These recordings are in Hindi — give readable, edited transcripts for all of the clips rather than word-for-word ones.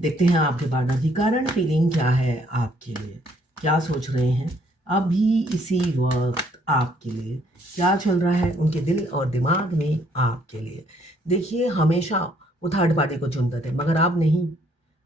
देखते हैं आपके पार्टनर की करंट फीलिंग क्या है आपके लिए, क्या सोच रहे हैं अभी इसी वक्त आपके लिए, क्या चल रहा है उनके दिल और दिमाग में आपके लिए। देखिए, हमेशा वो थर्ड पार्टी को चुनते थे, मगर आप नहीं।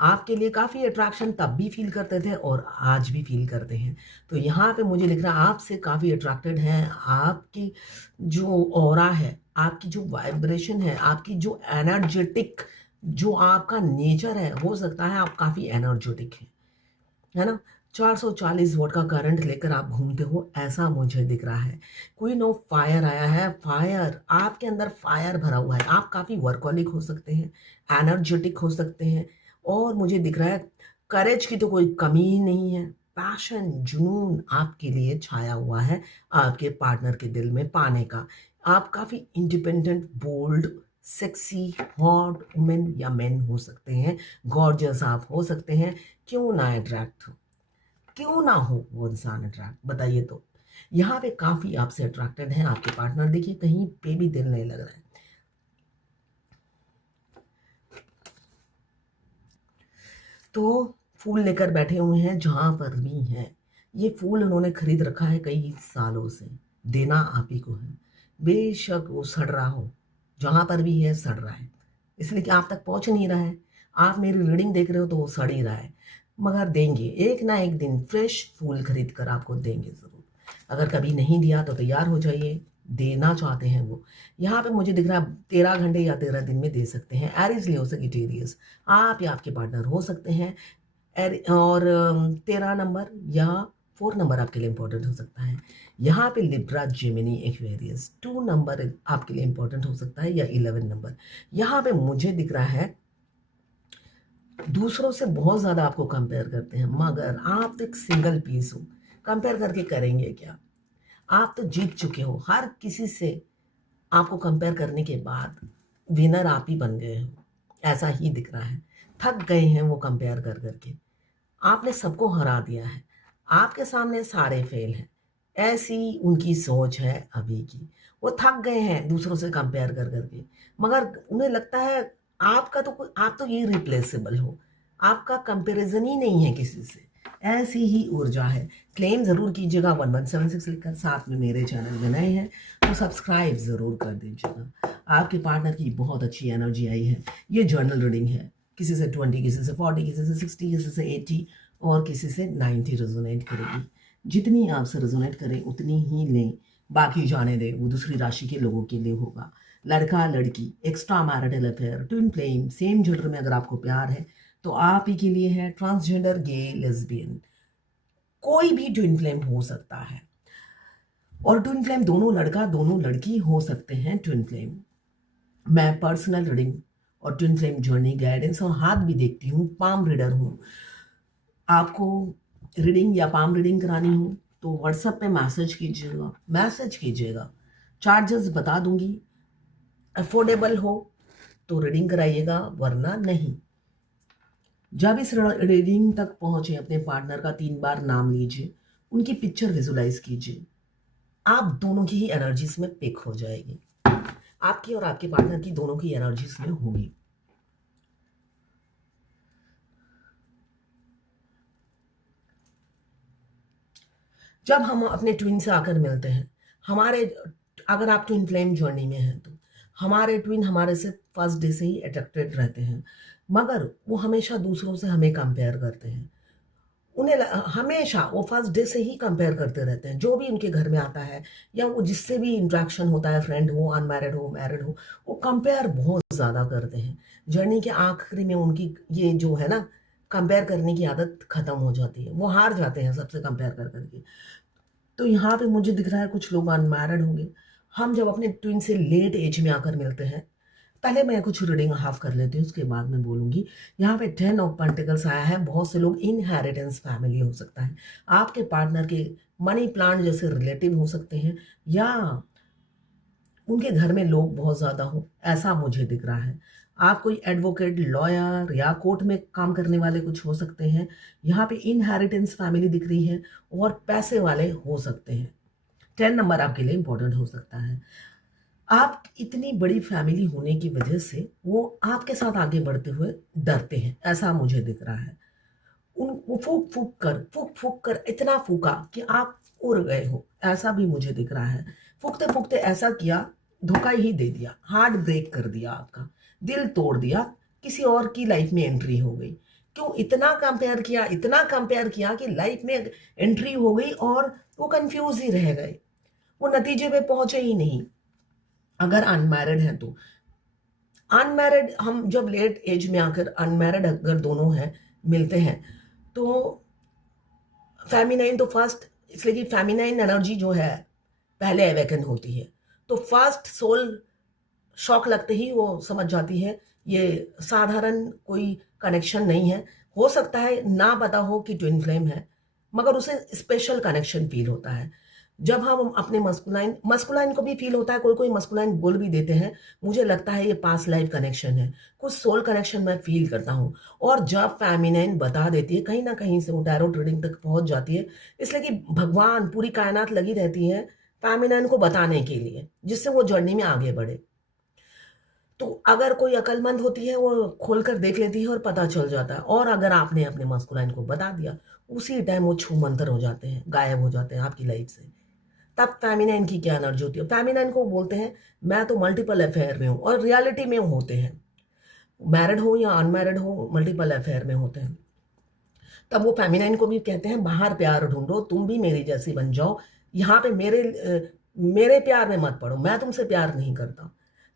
आपके लिए काफ़ी अट्रैक्शन तब भी फील करते थे और आज भी फील करते हैं। तो यहाँ पे मुझे लिख रहा है आपसे काफ़ी अट्रैक्टेड हैं। आपकी जो ऑरा है, आपकी जो वाइब्रेशन है, आपकी जो एनर्जेटिक जो आपका नेचर है, हो सकता है आप काफ़ी एनर्जेटिक हैं, है ना? 440 वॉट का करंट लेकर आप घूमते हो, ऐसा मुझे दिख रहा है। क्वीन ऑफ फायर आया है। फायर, आपके अंदर फायर भरा हुआ है। आप काफ़ी वर्कहोलिक हो सकते हैं, एनर्जेटिक हो सकते हैं और मुझे दिख रहा है करेज की तो कोई कमी ही नहीं है। पैशन, जुनून आपके लिए छाया हुआ है आपके पार्टनर के दिल में पाने का। आप काफ़ी independent, bold, sexy, hot women या मेन हो सकते हैं। गॉर्जियस आप हो सकते हैं। क्यों ना अट्रैक्ट हो, क्यों ना हो वो इंसान अट्रैक्ट, बताइए तो। यहाँ पे काफ़ी आपसे अट्रैक्टेड हैं आपके पार्टनर। देखिए, कहीं पे भी दिल नहीं लग रहा है। तो फूल लेकर बैठे हुए हैं जहाँ पर भी हैं। ये फूल उन्होंने खरीद रखा है कई सालों से, देना आप ही को है। बेशक वो सड़ रहा हो, जहाँ पर भी है सड़ रहा है, इसलिए कि आप तक पहुँच नहीं रहा है। आप मेरी रीडिंग देख रहे हो तो वो सड़ ही रहा है, मगर देंगे एक ना एक दिन। फ्रेश फूल खरीद कर आपको देंगे ज़रूर। अगर कभी नहीं दिया तो तैयार हो जाइए, देना चाहते हैं वो। यहाँ पे मुझे दिख रहा है 13 घंटे या 13 दिन में दे सकते हैं। एरीज, लियो, सजिटेरियस आप या आपके पार्टनर हो सकते हैं। और 13 नंबर या 4 नंबर आपके लिए इंपॉर्टेंट हो सकता है। यहाँ पे लिब्रा, जेमिनी, एक्वेरियस 2 नंबर आपके लिए इंपॉर्टेंट हो सकता है या 11 नंबर। यहाँ पे मुझे दिख रहा है दूसरों से बहुत ज़्यादा आपको कंपेयर करते हैं, मगर आप तो एक सिंगल पीस हो। कंपेयर करके करेंगे क्या? आप तो जीत चुके हो हर किसी से। आपको कंपेयर करने के बाद विनर आप ही बन गए हो, ऐसा ही दिख रहा है। थक गए हैं वो कंपेयर कर करके। आपने सबको हरा दिया है। आपके सामने सारे फेल हैं। ऐसी उनकी सोच है अभी की। वो थक गए हैं दूसरों से कंपेयर कर करके, मगर उन्हें लगता है आप तो इरिप्लेसेबल हो। आपका कंपैरिजन ही नहीं है किसी से। ऐसी ही ऊर्जा है। क्लेम ज़रूर कीजिएगा 1176 लिखकर। साथ में मेरे चैनल में नए हैं तो सब्सक्राइब ज़रूर कर दीजिएगा। आपके पार्टनर की बहुत अच्छी एनर्जी आई है। ये जर्नल रीडिंग है। किसी से 20, किसी से 40, किसी से 60, किसी से 80 और किसी से 90 रेजोनेट करेगी। जितनी आपसे रेजोनेट करे उतनी ही लें, बाकी जाने दें, वो दूसरी राशि के लोगों के लिए होगा। लड़का लड़की, extra marital affair, twin flame, same gender में अगर आपको प्यार है तो आप ही के लिए है। ट्रांसजेंडर, गे, लेस्बियन, कोई भी ट्विन फ्लेम हो सकता है। और ट्विन फ्लेम दोनों लड़का दोनों लड़की हो सकते हैं। ट्विन फ्लेम, मैं पर्सनल रीडिंग और ट्विन फ्लेम जर्नी गाइडेंस और हाथ भी देखती हूँ, पाम रीडर हूँ। आपको रीडिंग या पाम रीडिंग करानी हो तो व्हाट्सएप पे मैसेज कीजिएगा। चार्जेस बता दूंगी। अफोर्डेबल हो तो रीडिंग कराइएगा, वरना नहीं। जब इस रीडिंग तक पहुंचे, अपने पार्टनर का 3 बार नाम लीजिए, उनकी पिक्चर विजुलाइज कीजिए। आप दोनों की ही एनर्जीज में पिक हो जाएगी। आपकी और आपके पार्टनर की दोनों की एनर्जीज में होगी। जब हम अपने ट्विन से आकर मिलते हैं, हमारे अगर आप ट्विन फ्लेम जर्नी में हैं तो हमारे ट्विन हमारे से फर्स्ट डे से ही अट्रैक्टेड रहते हैं, मगर वो हमेशा दूसरों से हमें कंपेयर करते हैं। हमेशा वो फर्स्ट डे से ही कंपेयर करते रहते हैं। जो भी उनके घर में आता है या वो जिससे भी इंट्रैक्शन होता है, फ्रेंड हो, अनमैरिड हो, मैरिड हो, वो कंपेयर बहुत ज़्यादा करते हैं। जर्नी के आखिरी में उनकी ये जो है ना, कंपेयर करने की आदत खत्म हो जाती है। वो हार जाते हैं सबसे कंपेयर कर करके। तो यहाँ पे मुझे दिख रहा है कुछ लोग अनमैरिड होंगे। हम जब अपने ट्विन से लेट एज में आकर मिलते हैं, पहले मैं कुछ रीडिंग हाफ कर लेती हूँ, उसके बाद मैं बोलूँगी। यहाँ पे 10 ऑफ पेंटिकल्स आया है। बहुत से लोग इनहेरिटेंस फैमिली हो सकता है। आपके पार्टनर के मनी प्लांट जैसे रिलेटिव हो सकते हैं या उनके घर में लोग बहुत ज़्यादा हो, ऐसा मुझे दिख रहा है। आप कोई एडवोकेट, लॉयर या कोर्ट में काम करने वाले कुछ हो सकते हैं। यहाँ पे इनहेरिटेंस फैमिली दिख रही है और पैसे वाले हो सकते हैं। 10 नंबर आपके लिए इंपॉर्टेंट हो सकता है। आप इतनी बड़ी फैमिली होने की वजह से वो आपके साथ आगे बढ़ते हुए डरते हैं, ऐसा मुझे दिख रहा है। वो फूक फूक कर इतना फूका कि आप उड़ गए हो, ऐसा भी मुझे दिख रहा है। फूकते फूकते ऐसा किया, धोखा ही दे दिया, हार्ट ब्रेक कर दिया, आपका दिल तोड़ दिया, किसी और की लाइफ में एंट्री हो गई। क्यों इतना कंपेयर किया, इतना कंपेयर किया कि लाइफ में एंट्री हो गई और वो कंफ्यूज ही रह गए, वो नतीजे पे पहुंचे ही नहीं। अगर अनमैरिड हैं तो अनमैरिड, हम जब लेट एज में आकर अनमैरिड अगर दोनों हैं मिलते हैं तो फेमिनाइन तो फर्स्ट, इसलिए कि फेमिनाइन एनर्जी जो है पहले अवेकन होती है, तो फर्स्ट सोल शॉक लगते ही वो समझ जाती है ये साधारण कोई कनेक्शन नहीं है। हो सकता है ना पता हो कि ट्विन फ्लेम है, मगर उसे स्पेशल कनेक्शन फील होता है। जब हम अपने मस्कुलाइन मस्कुलाइन को भी फील होता है, कोई कोई मस्कुलाइन बोल भी देते हैं मुझे लगता है ये पास्ट लाइफ कनेक्शन है, कुछ सोल कनेक्शन मैं फील करता हूँ। और जब फेमिनाइन बता देती है, कहीं ना कहीं से वो टैरो रीडिंग तक पहुंच जाती है, इसलिए कि भगवान पूरी कायनात लगी रहती है फेमिनाइन को बताने के लिए, जिससे वो जर्नी में आगे बढ़े। तो अगर कोई अक्लमंद होती है वो खोलकर देख लेती है और पता चल जाता है। और अगर आपने अपने मस्कुलाइन को बता दिया, उसी टाइम वो छू मंतर हो जाते हैं, गायब हो जाते हैं आपकी लाइफ से। तब फेमिनाइन की क्या एनर्जी होती है? फेमिनाइन को बोलते हैं मैं तो मल्टीपल अफेयर में हूँ, और रियलिटी में होते हैं, मैरिड हो या अनमैरिड हो, मल्टीपल अफेयर में होते हैं। तब वो फेमिनाइन को भी कहते हैं बाहर प्यार ढूंढो, तुम भी मेरी जैसी बन जाओ, यहाँ पे मेरे प्यार में मत पड़ो, मैं तुमसे प्यार नहीं करता।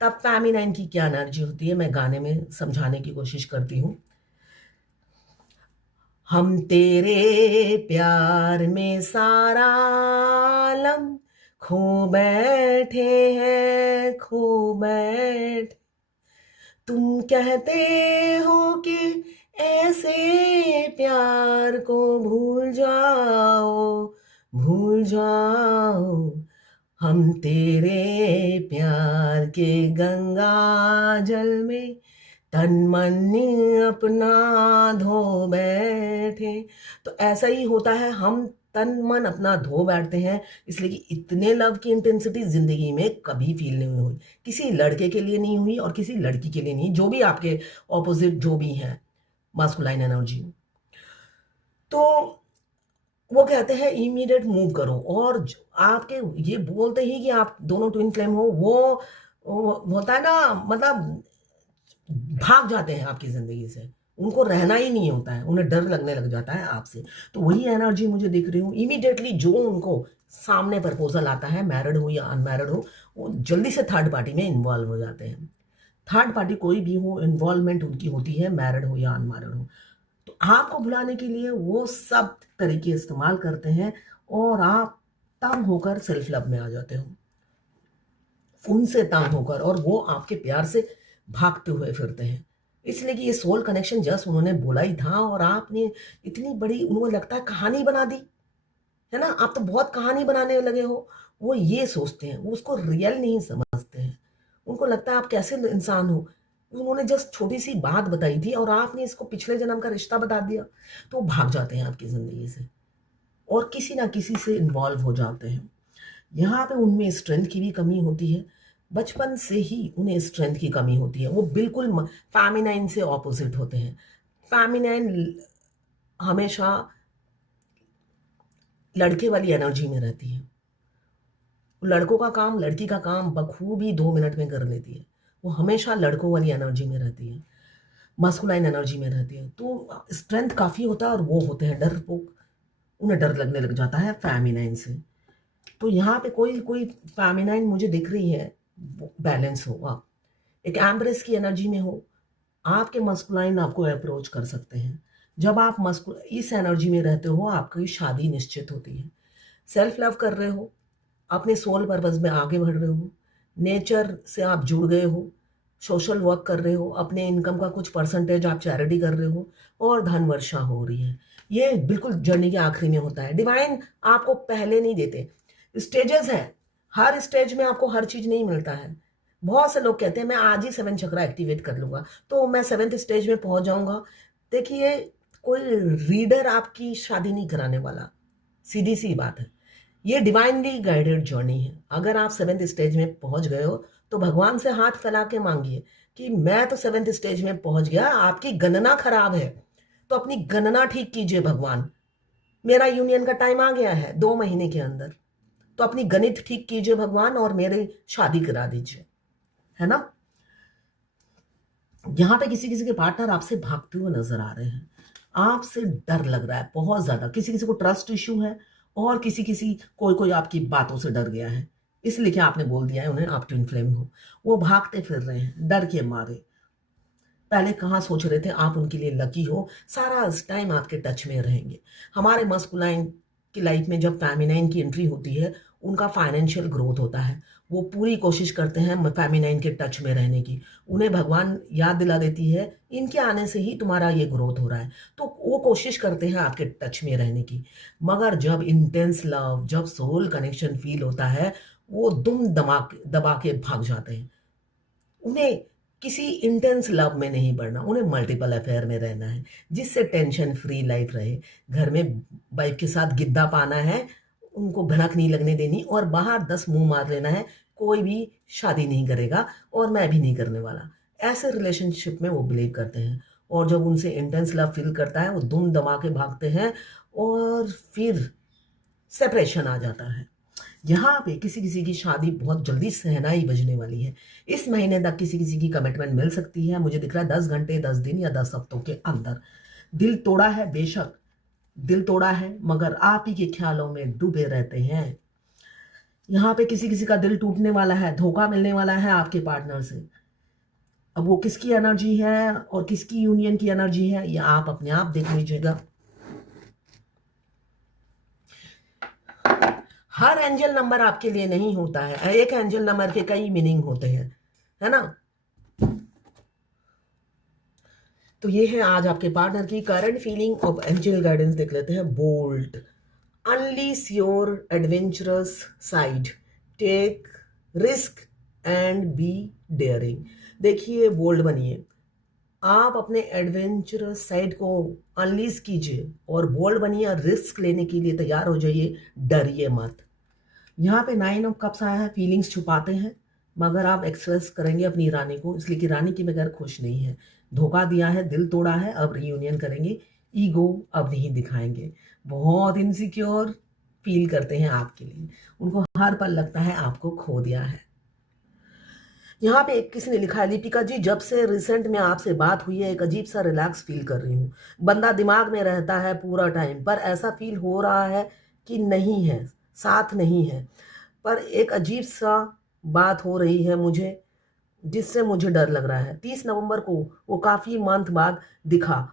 तब फेमिनाइन की क्या एनर्जी होती है मैं गाने में समझाने की कोशिश करती हूँ। हम तेरे प्यार में सारा आलम खो बैठे हैं, खो बैठे। तुम कहते हो कि ऐसे प्यार को भूल जाओ, भूल जाओ। हम तेरे प्यार के गंगा जल में तन मन अपना धो बैठे। तो ऐसा ही होता है, हम तन मन अपना धो बैठते हैं, इसलिए कि इतने लव की इंटेंसिटी जिंदगी में कभी फील नहीं हुई, किसी लड़के के लिए नहीं हुई और किसी लड़की के लिए नहीं, जो भी आपके ऑपोजिट जो भी है मास्कुलाइन एनर्जी। तो वो कहते हैं इमीडिएट मूव करो, और आपके ये बोलते ही कि आप दोनों ट्विन फ्लेम हो, वो होता है ना, मतलब भाग जाते हैं आपकी जिंदगी से, उनको रहना ही नहीं होता है, उन्हें डर लगने लग जाता है आपसे। तो वही एनर्जी मुझे दिख रही हूँ, इमीडिएटली जो उनको सामने प्रपोजल आता है, मैरिड हो या अनमैरिड हो, वो जल्दी से थर्ड पार्टी में इन्वॉल्व हो जाते हैं। थर्ड पार्टी कोई भी हो, इन्वॉल्वमेंट उनकी होती है, मैरिड हो या अनमैरिड हो। तो आपको भुलाने के लिए वो सब तरीके इस्तेमाल करते हैं, और आप तंग होकर सेल्फ लव में आ जाते हो, उनसे तंग होकर, और वो आपके प्यार से भागते हुए फिरते हैं। इसलिए कि ये सोल कनेक्शन जस्ट उन्होंने बोला ही था, और आपने इतनी बड़ी, उन्हें लगता है कहानी बना दी है ना, आप तो बहुत कहानी बनाने लगे हो। वो ये सोचते हैं, वो उसको रियल नहीं समझते हैं, उनको लगता है आप कैसे इंसान हो। उन्होंने जस्ट छोटी सी बात बताई थी और आपने इसको पिछले जन्म का रिश्ता बता दिया, तो वो भाग जाते हैं आपकी जिंदगी से और किसी ना किसी से इन्वॉल्व हो जाते हैं। यहाँ पे उनमें स्ट्रेंथ की भी कमी होती है, बचपन से ही उन्हें स्ट्रेंथ की कमी होती है, वो बिल्कुल फेमिनाइन से ऑपोजिट होते हैं। फेमिनाइन हमेशा लड़के वाली एनर्जी में रहती है, लड़कों का काम, लड़की का काम बखूबी 2 मिनट में कर लेती है, वो हमेशा लड़कों वाली एनर्जी में रहती है, मस्कुलाइन एनर्जी में रहती है। तो स्ट्रेंथ काफ़ी होता है, और वो होते हैं डरपोक, उन्हें डर लगने लग जाता है फेमिनाइन से। तो यहाँ पे कोई कोई फेमिनाइन मुझे दिख रही है, बैलेंस हो, आप एक एम्प्रेस की एनर्जी में हो, आपके मस्कुलाइन आपको अप्रोच कर सकते हैं। जब आप इस एनर्जी में रहते हो, आपकी शादी निश्चित होती है, सेल्फ लव कर रहे हो, अपने सोल पर्पस में आगे बढ़ रहे हो, नेचर से आप जुड़ गए हो, सोशल वर्क कर रहे हो, अपने इनकम का कुछ परसेंटेज आप चैरिटी कर रहे हो, और धन वर्षा हो रही है। ये बिल्कुल जर्नी के आखिरी में होता है। डिवाइन आपको पहले नहीं देते, स्टेजेस हैं, हर स्टेज में आपको हर चीज नहीं मिलता है। बहुत से लोग कहते हैं मैं आज ही 7 चक्रा एक्टिवेट कर लूंगा तो मैं 7th स्टेज में पहुंच जाऊंगा। देखिए, कोई रीडर आपकी शादी नहीं कराने वाला, सीधी सी बात है। ये डिवाइनली गाइडेड जर्नी है। अगर आप 7th स्टेज में पहुंच गए हो तो भगवान से हाथ फैला के मांगिए कि मैं तो 7th स्टेज में पहुंच गया, आपकी गणना खराब है, तो अपनी गणना ठीक कीजिए भगवान। मेरा यूनियन का टाइम आ गया है 2 महीने के अंदर, तो अपनी गणित ठीक कीजिए भगवान और मेरी शादी करा दीजिए, है ना। यहाँ पे किसी किसी के पार्टनर आपसे भागते हुए नजर आ रहे हैं, आपसे डर लग रहा है बहुत ज्यादा, किसी किसी को ट्रस्ट इश्यू है और किसी किसी कोई कोई आपकी बातों से डर गया है, इसलिए क्या आपने बोल दिया है उन्हें आप ट्विन फ्लेम हो। वो भागते फिर रहे हैं डर के मारे। पहले कहाँ सोच रहे थे आप उनके लिए लकी हो, सारा टाइम आपके टच में रहेंगे। हमारे मस्कुलाइन की लाइफ में जब फेमिनाइन की एंट्री होती है, उनका फाइनेंशियल ग्रोथ होता है, वो पूरी कोशिश करते हैं फेमिनाइन के टच में रहने की। उन्हें भगवान याद दिला देती है इनके आने से ही तुम्हारा ये ग्रोथ हो रहा है, तो वो कोशिश करते हैं आपके टच में रहने की। मगर जब इंटेंस लव, जब सोल कनेक्शन फील होता है, वो दुम दबा के भाग जाते हैं। उन्हें किसी इंटेंस लव में नहीं पड़ना, उन्हें मल्टीपल अफेयर में रहना है, जिससे टेंशन फ्री लाइफ रहे। घर में वाइफ के साथ गिद्दा पाना है, उनको भनक नहीं लगने देनी, और बाहर 10 मुंह मार लेना है, कोई भी शादी नहीं करेगा और मैं भी नहीं करने वाला। ऐसे रिलेशनशिप में वो बिलीव करते हैं, और जब उनसे इंटेंस लव फील करता है वो दुम दबा के भागते हैं और फिर सेपरेशन आ जाता है। यहाँ पे किसी किसी की शादी बहुत जल्दी सहनाई बजने वाली है। इस महीने तक किसी किसी की कमिटमेंट मिल सकती है, मुझे दिख रहा है 10 घंटे, 10 दिन या 10 हफ्तों के अंदर। दिल तोड़ा है, बेशक दिल तोड़ा है, मगर आप ही के ख्यालों में डूबे रहते हैं। यहाँ पे किसी किसी का दिल टूटने वाला है, धोखा मिलने वाला है आपके पार्टनर से। अब वो किसकी एनर्जी है और किसकी यूनियन की एनर्जी है, ये आप अपने आप देख लीजिएगा। हर एंजल नंबर आपके लिए नहीं होता है, एक एंजल नंबर के कई मीनिंग होते हैं, है ना। तो ये है आज आपके पार्टनर की current feeling of angel guidance. देख लेते हैं। Bold, unleash your adventurous side, take risk and be daring. देखिए, बोल्ड बनिए, आप अपने एडवेंचरस साइड को अनलीज कीजिए और बोल्ड बनिए, रिस्क लेने के लिए तैयार हो जाइए, डरिए मत। यहाँ पे 9 ऑफ कप्स आया है, फीलिंग्स छुपाते हैं मगर आप एक्सप्रेस करेंगे अपनी रानी को, इसलिए कि रानी के बगैर खुश नहीं है। धोखा दिया है, दिल तोड़ा है, अब रीयूनियन करेंगे, ईगो अब नहीं दिखाएंगे। बहुत इनसिक्योर फील करते हैं आपके लिए, उनको हर पल लगता है आपको खो दिया है। यहाँ पे किसी ने लिखा है, लिपिका जी जब से रिसेंट में आपसे बात हुई है एक अजीब सा रिलैक्स फील कर रही हूँ। बंदा दिमाग में रहता है पूरा टाइम, पर ऐसा फील हो रहा है कि नहीं है, साथ नहीं है, पर एक अजीब सा बात हो रही है मुझे, जिससे मुझे डर लग रहा है। 30 नवंबर को वो काफ़ी मंथ बाद दिखा।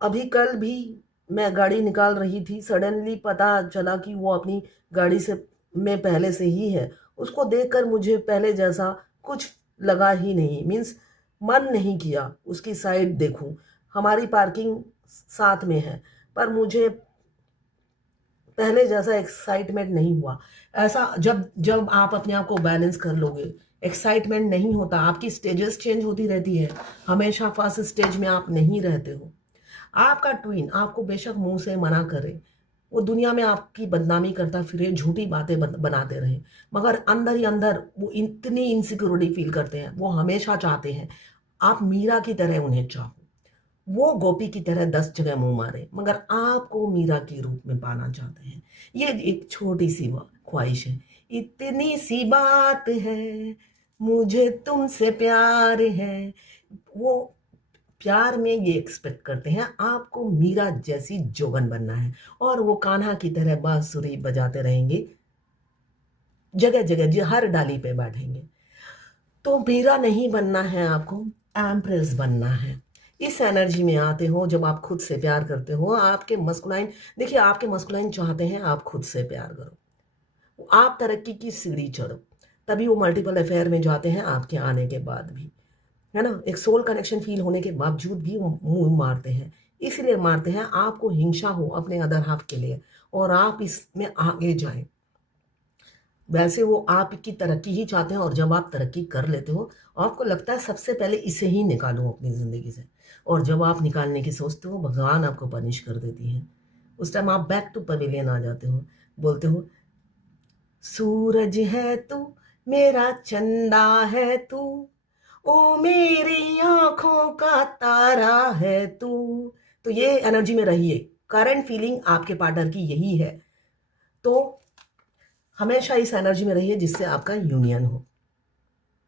अभी कल भी मैं गाड़ी निकाल रही थी, सडनली पता चला कि वो अपनी गाड़ी से में पहले से ही है। उसको देखकर मुझे पहले जैसा कुछ लगा ही नहीं, मीन्स मन नहीं किया उसकी साइड देखूं। हमारी पार्किंग साथ में है, पर मुझे पहले जैसा एक्साइटमेंट नहीं हुआ। ऐसा जब जब आप अपने आप को बैलेंस कर लोगे, एक्साइटमेंट नहीं होता, आपकी स्टेजेस चेंज होती रहती है, हमेशा फर्स्ट स्टेज में आप नहीं रहते हो। आपका ट्विन आपको बेशक मुंह से मना करे, वो दुनिया में आपकी बदनामी करता फिरे, झूठी बातें बनाते रहे, मगर अंदर ही अंदर वो इतनी इनसिक्योरिटी फील करते हैं। वो हमेशा चाहते हैं आप मीरा की तरह उन्हें चाहो, वो गोपी की तरह 10 जगह मुंह मारे, मगर आपको मीरा के रूप में पाना चाहते हैं। ये एक छोटी सी ख्वाहिश है। इतनी सी बात है, मुझे तुमसे प्यार है। वो प्यार में ये एक्सपेक्ट करते हैं आपको मीरा जैसी जोगन बनना है, और वो कान्हा की तरह बांसुरी बजाते रहेंगे, जगह जगह हर डाली पे बैठेंगे। तो मीरा नहीं बनना है आपको, एम्प्रेस बनना है। इस एनर्जी में आते हो जब आप खुद से प्यार करते हो। आपके मस्कुलाइन, देखिए आपके मस्कुलाइन चाहते हैं आप खुद से प्यार करो, आप तरक्की की सीढ़ी चढ़ो, तभी वो मल्टीपल अफेयर में जाते हैं आपके आने के बाद भी, है ना। एक सोल कनेक्शन फील होने के बावजूद भी वो मुंह मारते हैं, इसलिए मारते हैं आपको हिंसा हो अपने अदर हाफ के लिए और आप इसमें आगे जाएं। वैसे वो आपकी तरक्की ही चाहते हैं, और जब आप तरक्की कर लेते हो आपको लगता है सबसे पहले इसे ही निकालूं अपनी ज़िंदगी से, और जब आप निकालने की सोचते हो भगवान आपको पनिश कर देती है। उस टाइम आप बैक टू पवेलियन आ जाते हो, बोलते हो सूरज है तू मेरा चंदा है तू, ओ मेरी आंखों का तारा है तू। तो ये एनर्जी में रहिए। करंट फीलिंग आपके पार्टनर की यही है, तो हमेशा इस एनर्जी में रहिए जिससे आपका यूनियन हो।